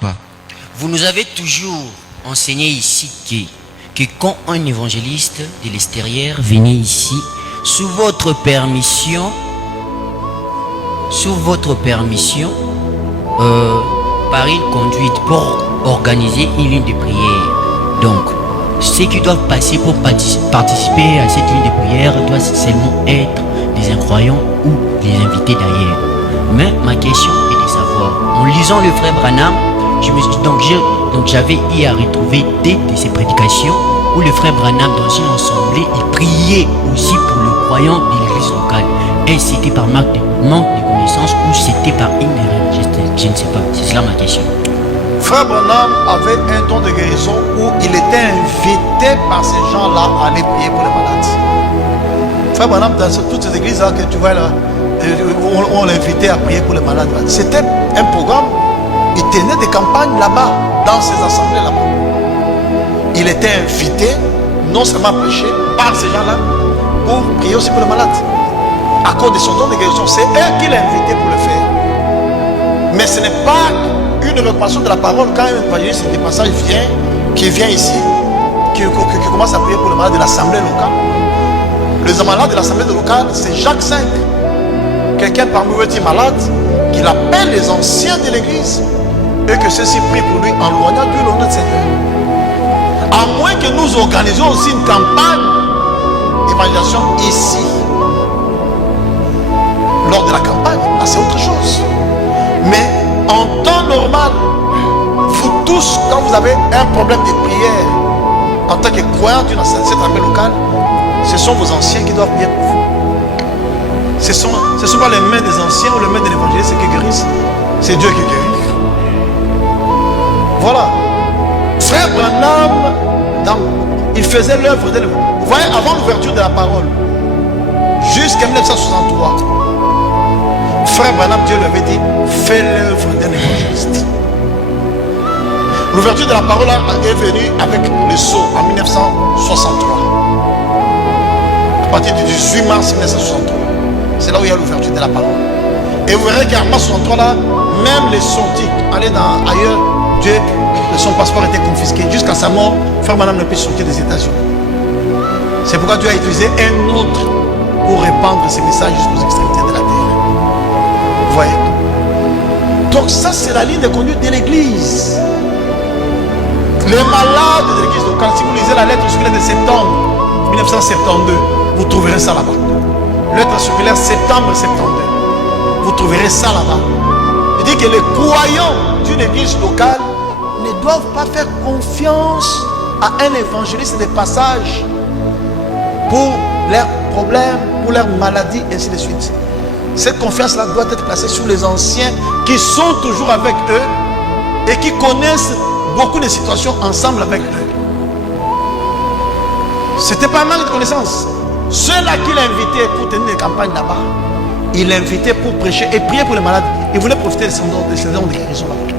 Pas. Vous nous avez toujours enseigné ici que quand un évangéliste de l'extérieur venait ici, sous votre permission, par une conduite pour organiser une ligne de prière. Donc, ceux qui doivent passer pour participer à cette ligne de prière doivent seulement être des incroyants ou des invités d'ailleurs. Mais ma question est de savoir, en lisant le frère Branham, j'avais eu à retrouver des de ses prédications où le frère Branham, dans une assemblée, il priait aussi pour le croyant de l'église locale. Et c'était par manque de connaissances ou c'était par une erreur, je ne sais pas. C'est cela ma question. Frère Branham avait un don de guérison où il était invité par ces gens-là à aller prier pour les malades. Frère Branham, dans toutes ces églises-là que tu vois là, on l'invitait à prier pour les malades. C'était un programme. Il tenait des campagnes là-bas, dans ces assemblées là-bas. Il était invité, non seulement à prêcher, par ces gens-là, pour prier aussi pour les malades. À cause de son don de guérison, c'est eux qui l'ont invité pour le faire. Mais ce n'est pas une recommandation de la parole quand un évangéliste de passage qui vient ici, qui commence à prier pour les malades de l'assemblée locale. Les malades de l'assemblée locale, c'est Jacques V. Quelqu'un parmi eux est malade, qu'il appelle les anciens de l'église et que ceux-ci prient pour lui en loignant Dieu l'honneur de Seigneur. À moins que nous organisions aussi une campagne d'évangélisation ici. Lors de la campagne, là c'est autre chose. Mais en temps normal, vous tous, quand vous avez un problème de prière, en tant que croyant d'une assemblée locale, ce sont vos anciens qui doivent prier pour vous. Ce ne sont pas les mains des anciens ou les mains de l'évangéliste qui guérissent, c'est Dieu qui guérit. Voilà. Frère Branham, il faisait l'œuvre de l'évangile. Vous voyez, avant l'ouverture de la parole, jusqu'à 1963, Frère Branham, Dieu lui avait dit, fais l'œuvre d'un évangéliste. L'ouverture de la parole est venue avec le sceau en 1963. À partir du 18 mars 1963. C'est là où il y a l'ouverture de la parole. Et vous verrez qu'en mars 63 là, même les sorties, aller ailleurs, son passeport était confisqué. Jusqu'à sa mort, Frère Branham ne peut sortir des États-Unis. C'est pourquoi Dieu a utilisé un autre pour répandre ses messages jusqu'aux extrémités de la terre. Vous voyez? Donc ça, c'est la ligne de conduite de l'église. Les malades de l'église locale, si vous lisez la lettre circulaire de septembre 1972, vous trouverez ça là-bas. Lettre circulaire septembre 72. Vous trouverez ça là-bas. Il dit que les croyants d'une église locale ne doivent pas faire confiance à un évangéliste de passage pour leurs problèmes, pour leurs maladies, et ainsi de suite. Cette confiance-là doit être placée sur les anciens qui sont toujours avec eux et qui connaissent beaucoup de situations ensemble avec eux. C'était pas un manque de connaissance. Ceux-là qu'il a invités pour tenir des campagnes là-bas, il l'a invité pour prêcher et prier pour les malades. Il voulait profiter de ses dons de guérison là-bas.